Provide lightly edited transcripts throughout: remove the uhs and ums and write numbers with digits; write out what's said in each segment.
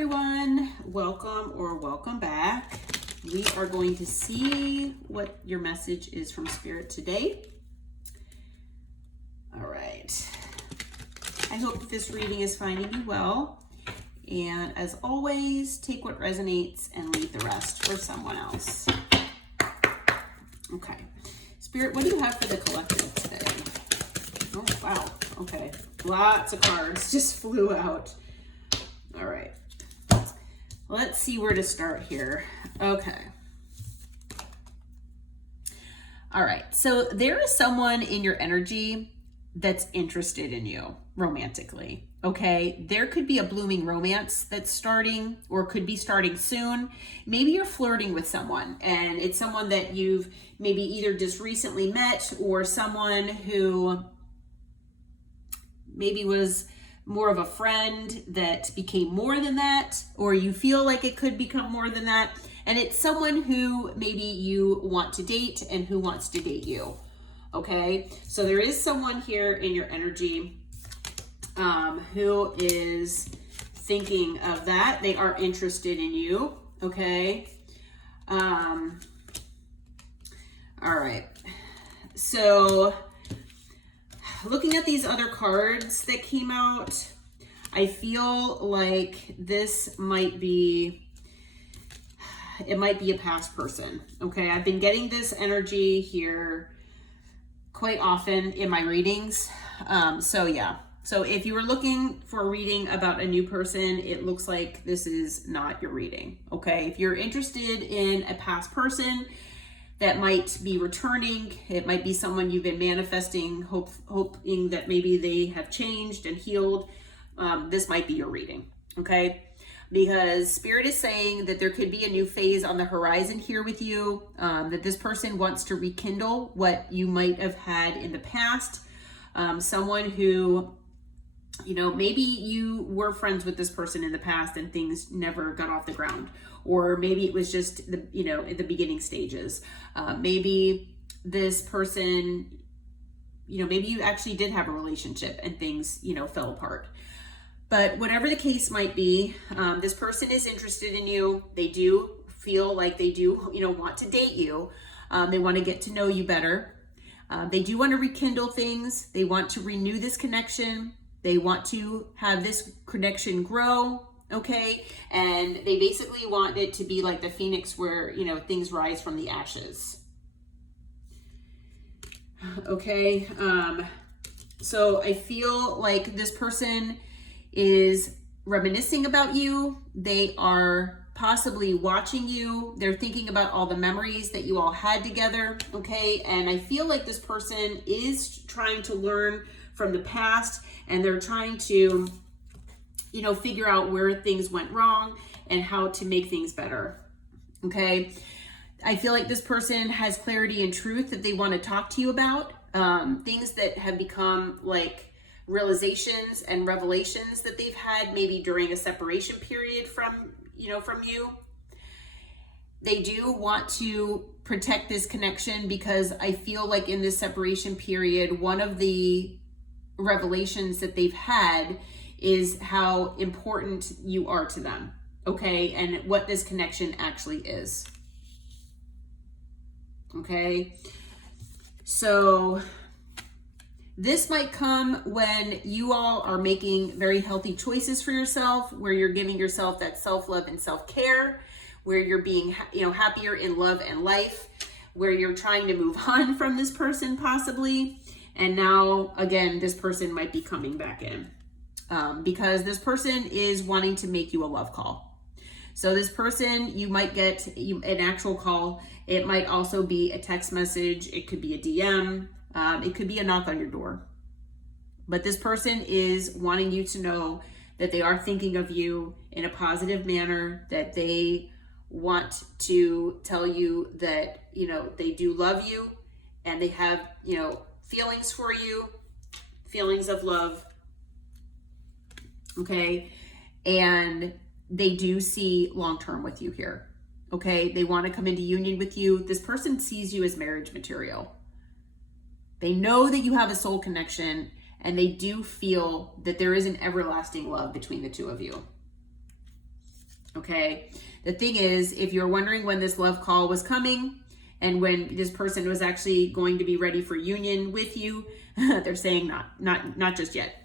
everyone, welcome or welcome back. We are going to see what your message is from Spirit today. All right. I hope that this reading is finding you well. And as always, take what resonates and leave the rest for someone else. Okay. Spirit, what do you have for the collective today? Oh, wow. Okay. Lots of cards just flew out. All right. Let's see where to start here. Okay. All right. So there is someone in your energy that's interested in you romantically. Okay. There could be a blooming romance that's starting or could be starting soon. Maybe you're flirting with someone and it's someone that you've maybe either just recently met or someone who maybe was more of a friend that became more than that, or you feel like it could become more than that. And it's someone who maybe you want to date and who wants to date you. Okay. So there is someone here in your energy who is thinking of that. They are interested in you. Okay. All right. So looking at these other cards that came out, I feel like this might be, it might be a past person. Okay. I've been getting this energy here quite often in my readings. So yeah. So if you were looking for a reading about a new person, it looks like this is not your reading. Okay. If you're interested in a past person that might be returning, it might be someone you've been manifesting, hoping that maybe they have changed and healed. This might be your reading, okay? Because Spirit is saying that there could be a new phase on the horizon here with you, that this person wants to rekindle what you might have had in the past. Someone who, you know, maybe you were friends with this person in the past and things never got off the ground. Or maybe it was just the, you know, in the beginning stages. Maybe this person, you know, maybe you actually did have a relationship and things, you know, fell apart. But whatever the case might be, this person is interested in you. They do feel like they do, you know, want to date you. They want to get to know you better. They do want to rekindle things. They want to renew this connection. They want to have this connection grow. Okay. And they basically want it to be like the phoenix where, you know, things rise from the ashes. Okay. So I feel like this person is reminiscing about you. They are possibly watching you. They're thinking about all the memories that you all had together. Okay. And I feel like this person is trying to learn from the past and they're trying to, you know, figure out where things went wrong and how to make things better. Okay. I feel like this person has clarity and truth that they want to talk to you about. Things that have become like realizations and revelations that they've had maybe during a separation period from you. They do want to protect this connection because I feel like in this separation period, one of the revelations that they've had is how important you are to them, okay? And what this connection actually is, okay? So this might come when you all are making very healthy choices for yourself, where you're giving yourself that self-love and self-care, where you're being, you know, happier in love and life, where you're trying to move on from this person possibly. And now, again, this person might be coming back in. Because this person is wanting to make you a love call. So this person, you might get an actual call. It might also be a text message. It could be a DM. It could be a knock on your door. But this person is wanting you to know that they are thinking of you in a positive manner, that they want to tell you that, you know, they do love you and they have, you know, feelings for you, feelings of love. Okay. And they do see long-term with you here. Okay. They want to come into union with you. This person sees you as marriage material. They know that you have a soul connection and they do feel that there is an everlasting love between the two of you. Okay. The thing is, if you're wondering when this love call was coming and when this person was actually going to be ready for union with you, they're saying not just yet.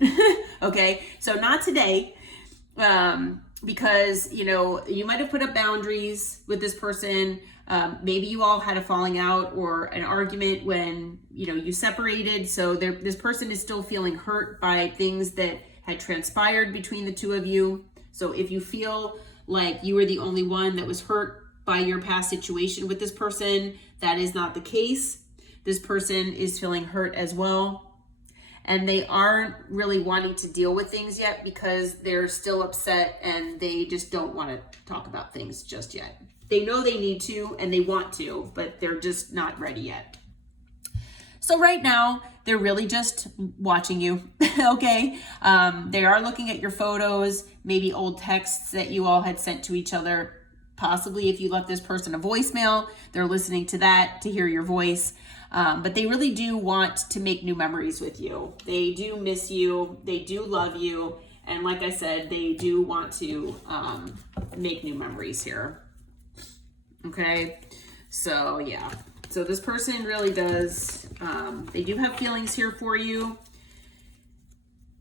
Okay. So not today. Because, you know, you might have put up boundaries with this person. Maybe you all had a falling out or an argument when, you know, you separated. So this person is still feeling hurt by things that had transpired between the two of you. So if you feel like you were the only one that was hurt by your past situation with this person, that is not the case. This person is feeling hurt as well. And they aren't really wanting to deal with things yet because they're still upset and they just don't want to talk about things just yet. They know they need to and they want to, but they're just not ready yet. So right now, they're really just watching you, okay? They are looking at your photos, maybe old texts that you all had sent to each other. Possibly if you left this person a voicemail, they're listening to that to hear your voice. But they really do want to make new memories with you. They do miss you. They do love you. And like I said, they do want to make new memories here. Okay. So yeah. So this person really does, they do have feelings here for you.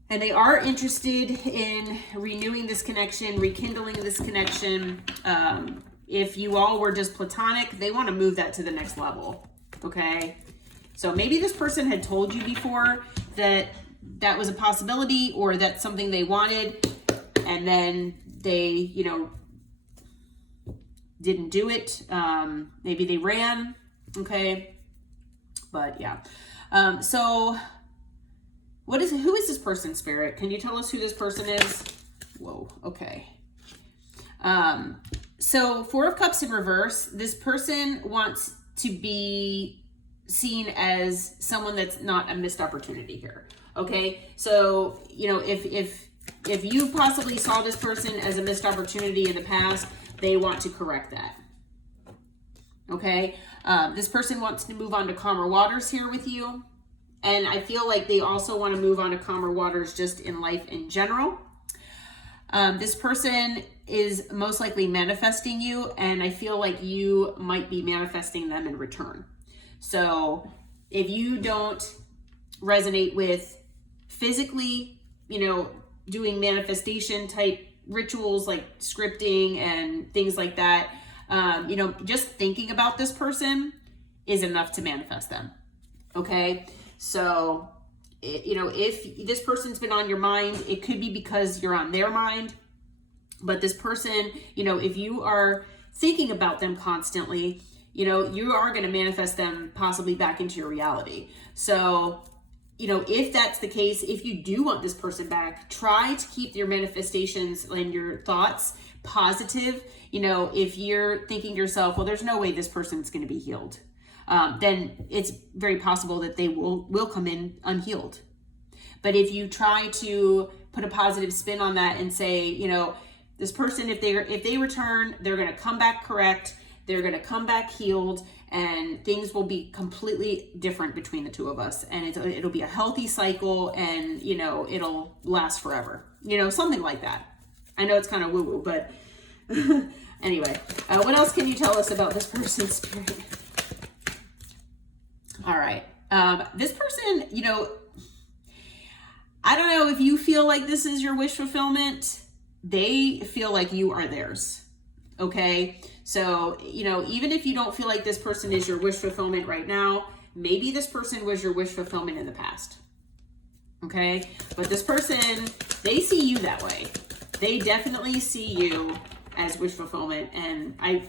And they are interested in renewing this connection, rekindling this connection. If you all were just platonic, they want to move that to the next level. Okay. So maybe this person had told you before that that was a possibility or that's something they wanted. And then they, you know, didn't do it. Maybe they ran. Okay. But yeah. So who is this person, Spirit? Can you tell us who this person is? Whoa. Okay. So 4 of Cups in reverse, this person wants to be seen as someone that's not a missed opportunity here. Okay. So, you know, if you possibly saw this person as a missed opportunity in the past, they want to correct that. Okay. This person wants to move on to calmer waters here with you. And I feel like they also want to move on to calmer waters just in life in general. This person is most likely manifesting you, and I feel like you might be manifesting them in return. So if you don't resonate with physically, you know, doing manifestation type rituals like scripting and things like that, you know, just thinking about this person is enough to manifest them. Okay. So, you know, if this person's been on your mind, it could be because you're on their mind. But this person, you know, if you are thinking about them constantly, you know, you are going to manifest them possibly back into your reality. So, you know, if that's the case, if you do want this person back, try to keep your manifestations and your thoughts positive. You know, if you're thinking to yourself, well, there's no way this person's going to be healed, then it's very possible that they will come in unhealed. But if you try to put a positive spin on that and say, you know, this person, if they return, they're going to come back correct, they're going to come back healed, and things will be completely different between the two of us. And it'll be a healthy cycle, and, you know, it'll last forever. You know, something like that. I know it's kind of woo-woo, but anyway, what else can you tell us about this person's spirit? All right. This person, you know, I don't know if you feel like this is your wish fulfillment. They feel like you are theirs. Okay. So, you know, even if you don't feel like this person is your wish fulfillment right now, maybe this person was your wish fulfillment in the past. Okay. But this person, they see you that way. They definitely see you as wish fulfillment. And I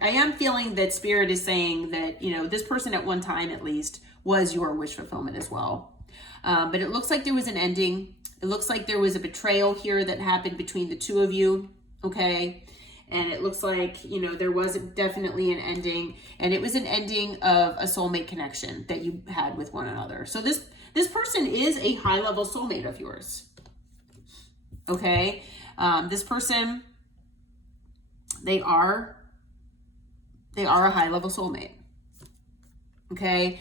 am feeling that Spirit is saying that, you know, this person at one time at least was your wish fulfillment as well. But it looks like there was an ending. It looks like there was a betrayal here that happened between the two of you. Okay. And it looks like, you know, there was definitely an ending, and it was an ending of a soulmate connection that you had with one another. So this person is a high level soulmate of yours. Okay. This person, they are a high level soulmate. Okay.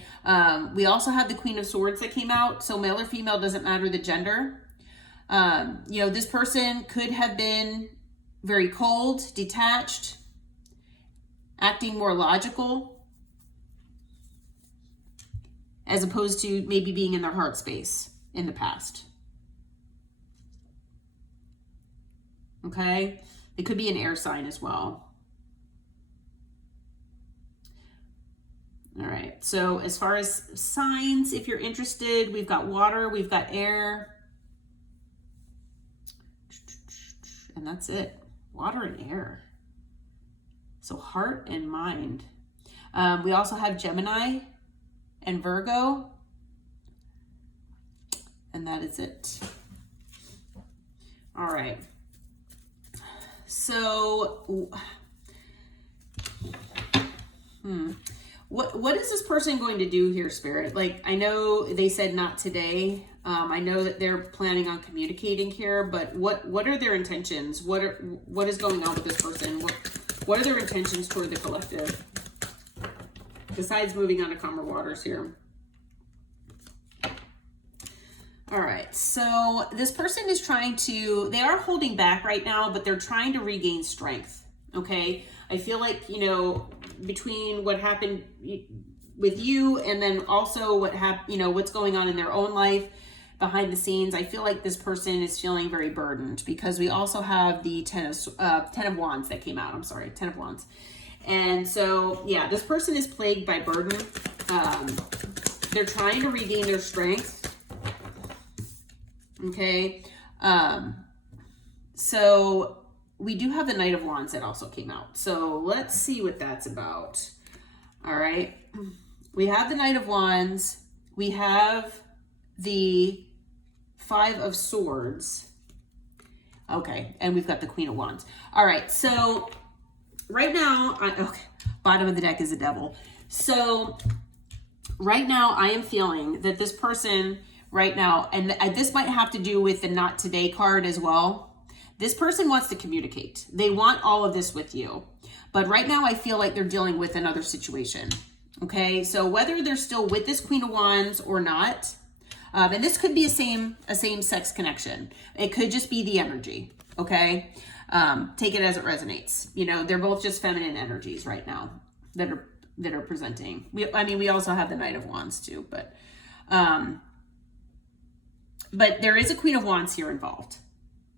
We also have the Queen of Swords that came out. So male or female, doesn't matter the gender. You know, this person could have been very cold, detached, acting more logical, as opposed to maybe being in their heart space in the past. Okay? It could be an air sign as well. All right, so as far as signs, if you're interested, we've got water, we've got air, and that's it. Water and air. So heart and mind. We also have Gemini and Virgo, and that is it. All right. So, What is this person going to do here, Spirit? Like, I know they said not today. I know that they're planning on communicating here, but what are their intentions? What is going on with this person? What are their intentions toward the collective? Besides moving on to calmer waters here. All right, so this person is they are holding back right now, but they're trying to regain strength, okay? I feel like, between what happened with you and then also what's going on in their own life behind the scenes, I feel like this person is feeling very burdened, because we also have the Ten of Wands that came out. I'm sorry, Ten of Wands. And so, yeah, this person is plagued by burden. They're trying to regain their strength. Okay. So we do have the Knight of Wands that also came out. So let's see what that's about. All right. We have the Knight of Wands. We have the Five of Swords. Okay. And we've got the Queen of Wands. All right. So right now, bottom of the deck is the Devil. So right now I am feeling that this person right now, and this might have to do with the Not Today card as well. This person wants to communicate. They want all of this with you. But right now I feel like they're dealing with another situation. Okay, so whether they're still with this Queen of Wands or not, and this could be a same sex connection. It could just be the energy, okay? Take it as it resonates. They're both just feminine energies right now that are presenting. We also have the Knight of Wands too, but there is a Queen of Wands here involved.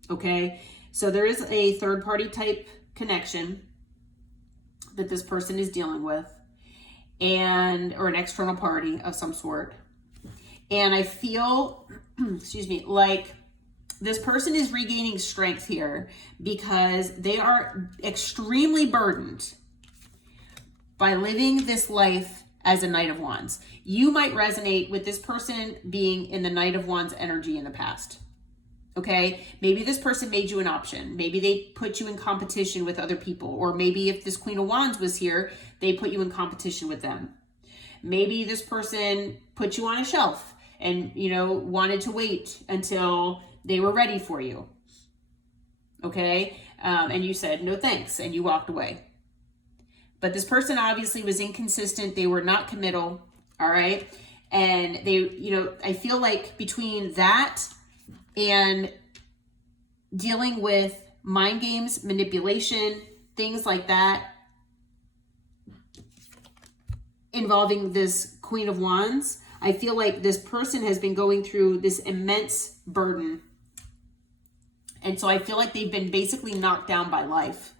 Okay, so there is a third party type connection that this person is dealing with, or an external party of some sort. And I feel, like this person is regaining strength here because they are extremely burdened by living this life as a Knight of Wands. You might resonate with this person being in the Knight of Wands energy in the past. Okay, maybe this person made you an option. Maybe they put you in competition with other people. Or maybe if this Queen of Wands was here, they put you in competition with them. Maybe this person put you on a shelf and, wanted to wait until they were ready for you. Okay, and you said, no thanks, and you walked away. But this person obviously was inconsistent. They were not committal, all right? And they, I feel like between that and dealing with mind games, manipulation, things like that, involving this Queen of Wands, I feel like this person has been going through this immense burden. And so I feel like they've been basically knocked down by life.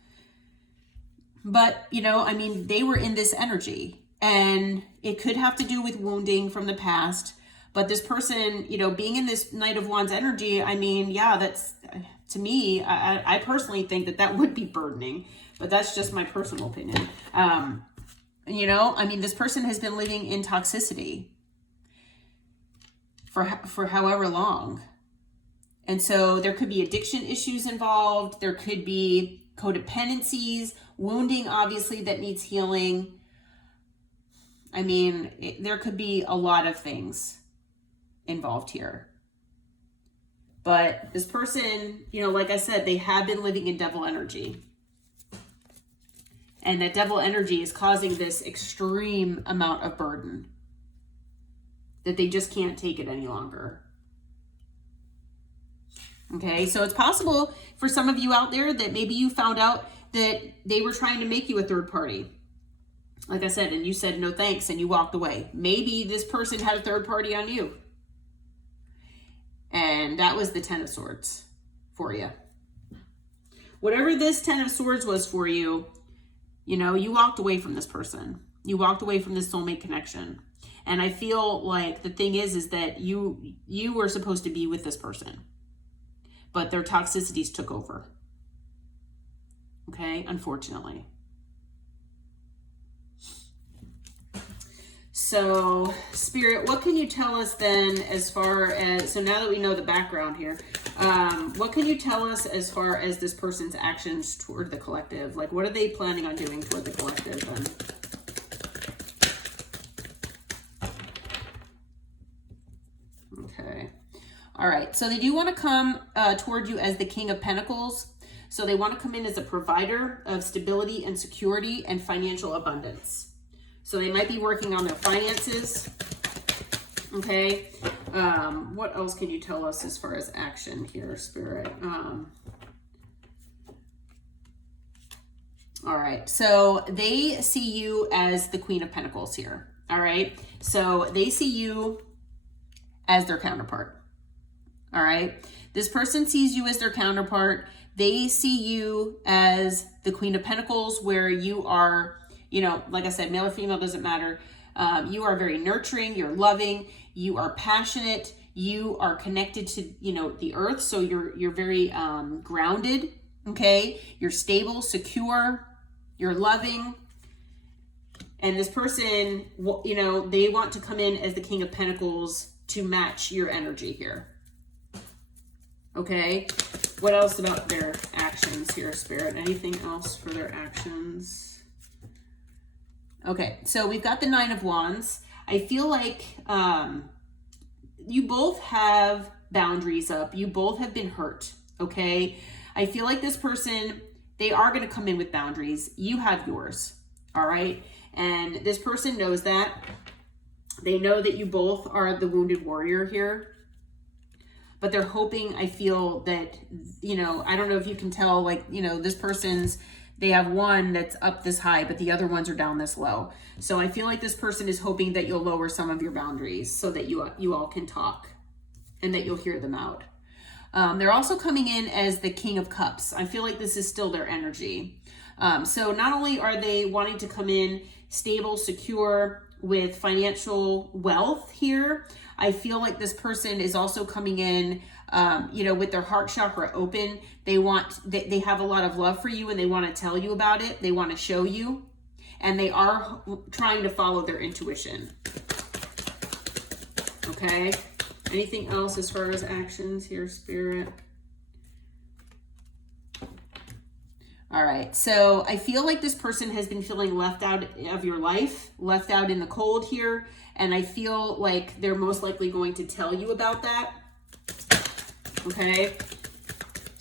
But, they were in this energy, and it could have to do with wounding from the past. But this person, being in this Knight of Wands energy, that's, to me, I personally think that would be burdening, but that's just my personal opinion. This person has been living in toxicity for however long. And so there could be addiction issues involved. There could be codependencies, wounding, obviously, that needs healing. There could be a lot of things involved here. But this person, like I said, they have been living in devil energy. And that devil energy is causing this extreme amount of burden that they just can't take it any longer. Okay, so it's possible for some of you out there that maybe you found out that they were trying to make you a third party. Like I said, and you said no thanks and you walked away. Maybe this person had a third party on you. And that was the Ten of Swords for you. Whatever this Ten of Swords was for you, you know, you walked away from this person. You walked away from this soulmate connection. And I feel like the thing is that you were supposed to be with this person, but their toxicities took over. Okay, unfortunately. So, Spirit, what can you tell us then as far as, so now that we know the background here, what can you tell us as far as this person's actions toward the collective? Like, what are they planning on doing toward the collective then? Okay. All right. So they do want to come toward you as the King of Pentacles. So they want to come in as a provider of stability and security and financial abundance. So they might be working on their finances. Okay. What else can you tell us as far as action here, Spirit? All right. So they see you as the Queen of Pentacles here. All right. So they see you as their counterpart. All right. This person sees you as their counterpart. They see you as the Queen of Pentacles, where you are, you know, like I said, male or female, doesn't matter. You are very nurturing, you're loving, you are passionate, you are connected to, you know, the earth. So you're very grounded, okay? You're stable, secure, you're loving. And this person, you know, they want to come in as the King of Pentacles to match your energy here. Okay? What else about their actions here, Spirit? Anything else for their actions? Okay, so we've got the Nine of Wands. I feel like you both have boundaries up. You both have been hurt, okay? I feel like this person, they are going to come in with boundaries. You have yours, all right? And this person knows that. They know that you both are the wounded warrior here. But they're hoping, I feel that, you know, I don't know if you can tell, like, you know, this person's, they have one that's up this high, but the other ones are down this low. So I feel like this person is hoping that you'll lower some of your boundaries so that you all can talk and that you'll hear them out. They're also coming in as the King of Cups. I feel like this is still their energy. So not only are they wanting to come in stable, secure, with financial wealth here, I feel like this person is also coming in, you know, with their heart chakra open. They have a lot of love for you and they want to tell you about it. They want to show you, and they are trying to follow their intuition. Okay. Anything else as far as actions here, Spirit? All right, so I feel like this person has been feeling left out of your life, left out in the cold here, and I feel like they're most likely going to tell you about that. Okay,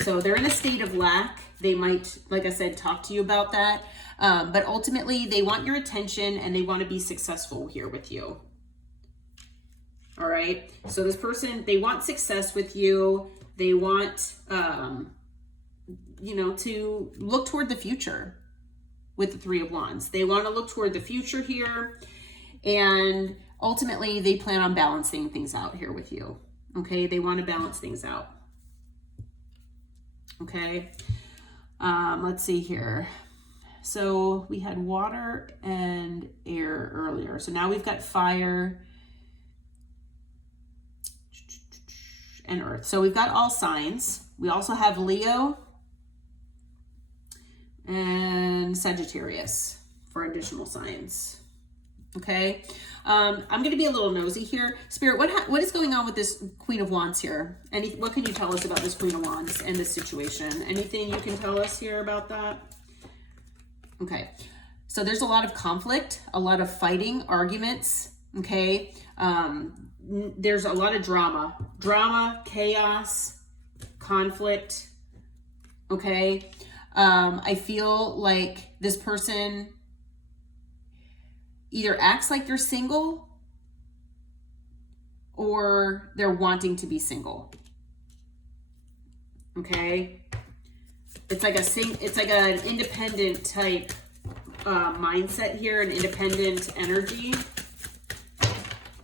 so they're in a state of lack. They might, like I said, talk to you about that, but ultimately they want your attention and they want to be successful here with you. All right, so this person, they want success with you. They want, you know, to look toward the future with the Three of Wands. They want to look toward the future here, and ultimately they plan on balancing things out here with you. Okay, they want to balance things out. Okay, let's see here. So we had water and air earlier. So now we've got fire and earth. So we've got all signs. We also have Leo and Sagittarius for additional signs. Okay, I'm going to be a little nosy here. Spirit, what is going on with this Queen of Wands here? What can you tell us about this Queen of Wands and this situation? Anything you can tell us here about that? Okay, so there's a lot of conflict, a lot of fighting, arguments. Okay, there's a lot of drama, chaos, conflict. Okay. I feel like this person either acts like they're single or they're wanting to be single. Okay. It's like an independent type mindset here, an independent energy.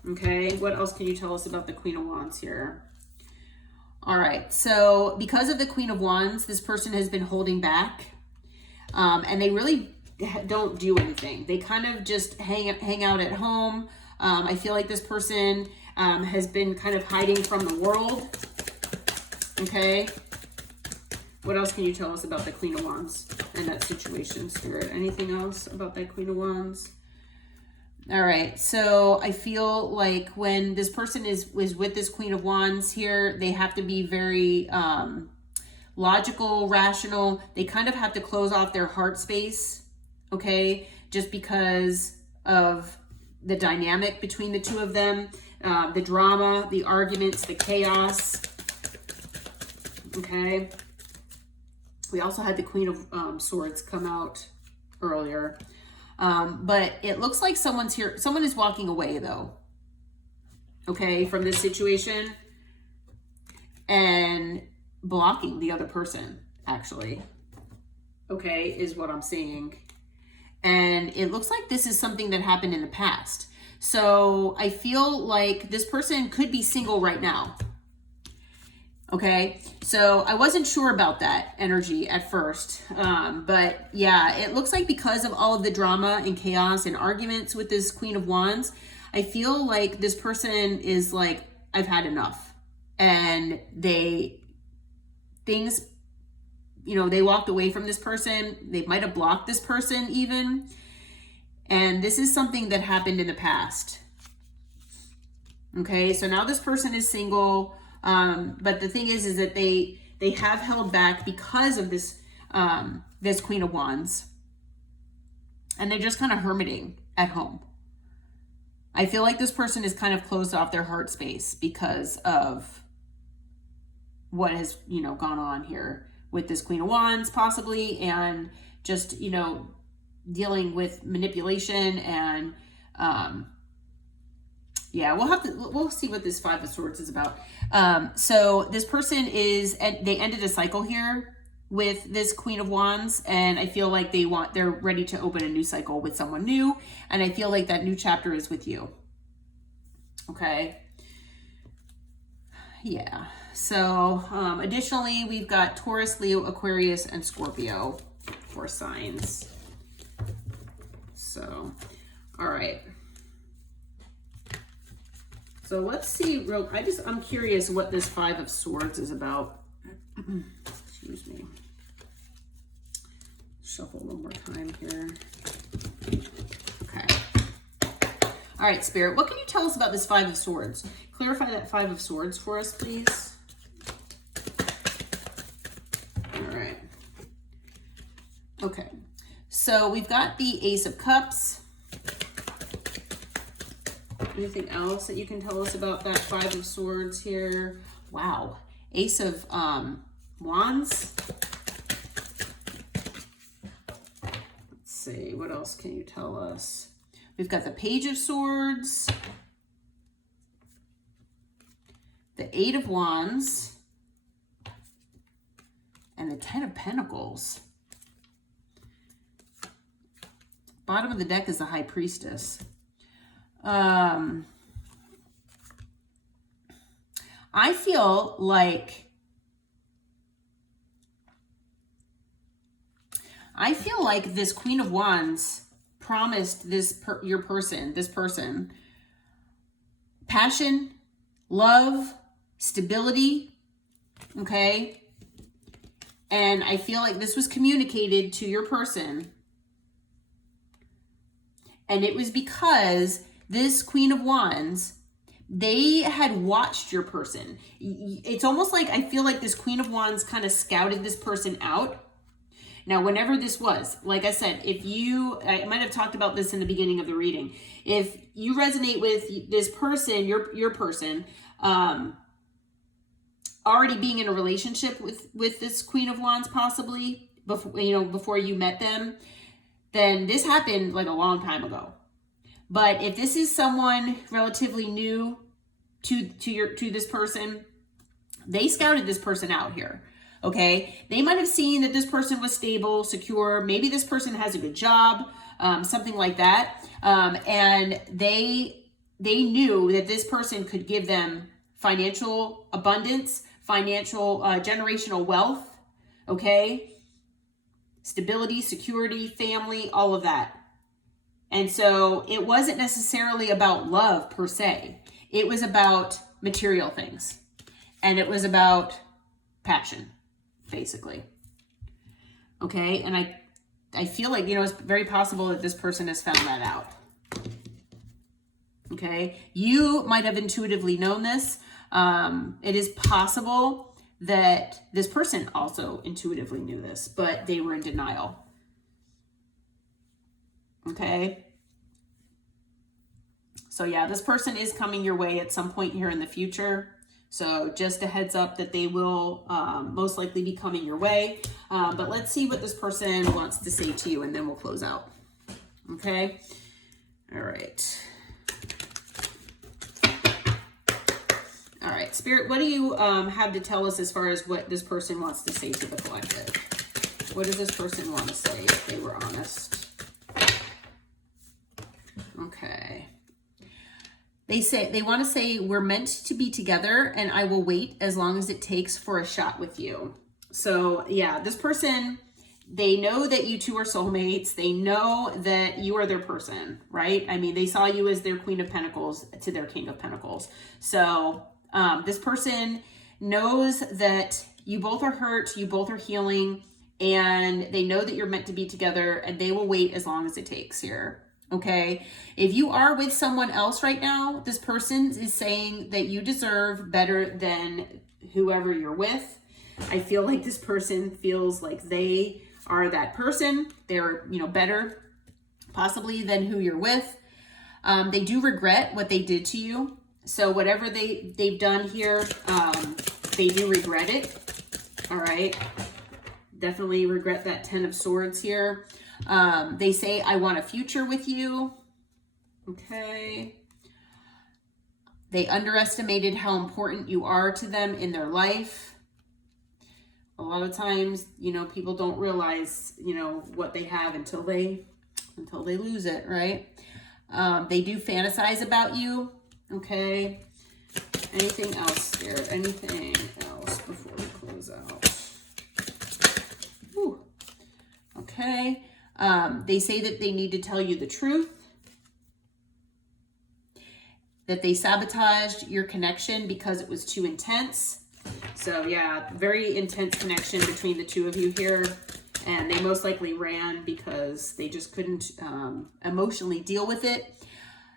Okay, what else can you tell us about the Queen of Wands here? All right, so because of the Queen of Wands, this person has been holding back, and they really don't do anything. They kind of just hang out at home. I feel like this person has been kind of hiding from the world. Okay. What else can you tell us about the Queen of Wands and that situation, Spirit? Anything else about that Queen of Wands? All right, so I feel like when this person is with this Queen of Wands here, they have to be very logical, rational. They kind of have to close off their heart space, okay? Just because of the dynamic between the two of them, the drama, the arguments, the chaos, okay? We also had the Queen of Swords come out earlier. But it looks like someone's here. Someone is walking away though. Okay, from this situation. And blocking the other person, actually. Okay, is what I'm seeing. And it looks like this is something that happened in the past. So I feel like this person could be single right now. Okay, so I wasn't sure about that energy at first, but yeah, it looks like because of all of the drama and chaos and arguments with this Queen of Wands, I feel like this person is like, I've had enough. And they walked away from this person. They might have blocked this person even. And this is something that happened in the past. Okay, so now this person is single. But the thing is that they have held back because of this, this Queen of Wands, and they're just kind of hermiting at home. I feel like this person is kind of closed off their heart space because of what has, gone on here with this Queen of Wands possibly, and just, dealing with manipulation and, yeah, we'll see what this Five of Swords is about. So this person they ended a cycle here with this Queen of Wands, and I feel like they're ready to open a new cycle with someone new, and I feel like that new chapter is with you. Okay. Yeah. So, additionally, we've got Taurus, Leo, Aquarius, and Scorpio for signs. So, all right. So let's see, I'm curious what this Five of Swords is about. Excuse me. Shuffle one more time here. Okay. All right, Spirit, what can you tell us about this Five of Swords? Clarify that Five of Swords for us, please. All right. Okay. So we've got the Ace of Cups. Anything else that you can tell us about that Five of Swords here? Wow. Ace of Wands. Let's see. What else can you tell us? We've got the Page of Swords. The Eight of Wands. And the Ten of Pentacles. Bottom of the deck is the High Priestess. I feel like this Queen of Wands promised this person passion, love, stability, okay? And I feel like this was communicated to your person, and it was because this Queen of Wands, they had watched your person. It's almost like I feel like this Queen of Wands kind of scouted this person out. Now, whenever this was, like I said, I might have talked about this in the beginning of the reading. If you resonate with this person, your person, already being in a relationship with this Queen of Wands, possibly before you met them, then this happened like a long time ago. But if this is someone relatively new to this person, they scouted this person out here. Okay, they might have seen that this person was stable, secure. Maybe this person has a good job, something like that. And they knew that this person could give them financial abundance, financial generational wealth, okay? Stability, security, family, all of that. And so it wasn't necessarily about love per se. It was about material things. And it was about passion, basically. Okay, and I feel like, it's very possible that this person has found that out. Okay, you might have intuitively known this. It is possible that this person also intuitively knew this, but they were in denial. Okay. So yeah, this person is coming your way at some point here in the future. So just a heads up that they will most likely be coming your way. But let's see what this person wants to say to you, and then we'll close out. Okay. All right. All right, Spirit, what do you have to tell us as far as what this person wants to say to the collective? What does this person want to say if they were honest? Okay. They want to say, we're meant to be together and I will wait as long as it takes for a shot with you. So yeah, this person, they know that you two are soulmates. They know that you are their person, right? I mean, they saw you as their Queen of Pentacles to their King of Pentacles. So this person knows that you both are hurt, you both are healing, and they know that you're meant to be together, and they will wait as long as it takes here. Okay, if you are with someone else right now, this person is saying that you deserve better than whoever you're with. I feel like this person feels like they are that person. They're, better possibly than who you're with. They do regret what they did to you. So whatever they've done here, they do regret it. All right. Definitely regret that 10 of Swords here. They say, I want a future with you. Okay. They underestimated how important you are to them in their life. A lot of times, people don't realize, what they have until they lose it, right? They do fantasize about you. Okay. Anything else here? Anything else before we close out? Whew. Okay. They say that they need to tell you the truth, that they sabotaged your connection because it was too intense. So yeah, very intense connection between the two of you here. And they most likely ran because they just couldn't emotionally deal with it.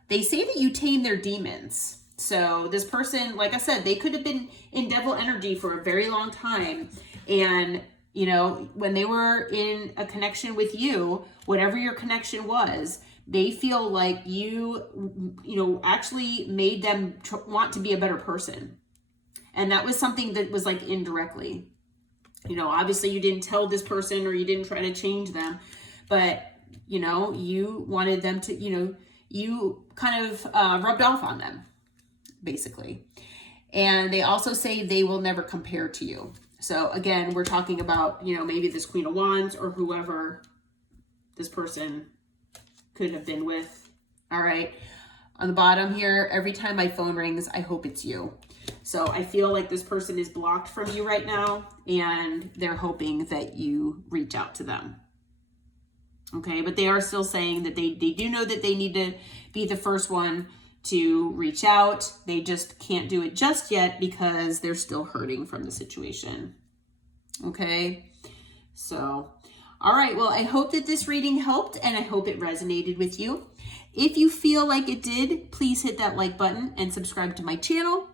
They say that you tame their demons. So this person, like I said, they could have been in devil energy for a very long time. And when they were in a connection with you, whatever your connection was, they feel like you actually made them want to be a better person. And that was something that was like indirectly. Obviously you didn't tell this person or you didn't try to change them, but, you wanted them to, you kind of rubbed off on them, basically. And they also say they will never compare to you. So again, we're talking about, maybe this Queen of Wands or whoever this person could have been with. All right. On the bottom here, every time my phone rings, I hope it's you. So I feel like this person is blocked from you right now, and they're hoping that you reach out to them. Okay. But they are still saying that they do know that they need to be the first one to reach out. They just can't do it just yet because they're still hurting from the situation. Okay. So, all right. Well, I hope that this reading helped, and I hope it resonated with you. If you feel like it did, please hit that like button and subscribe to my channel.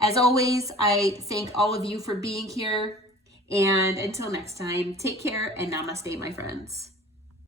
As always, I thank all of you for being here. And until next time, take care and namaste, my friends.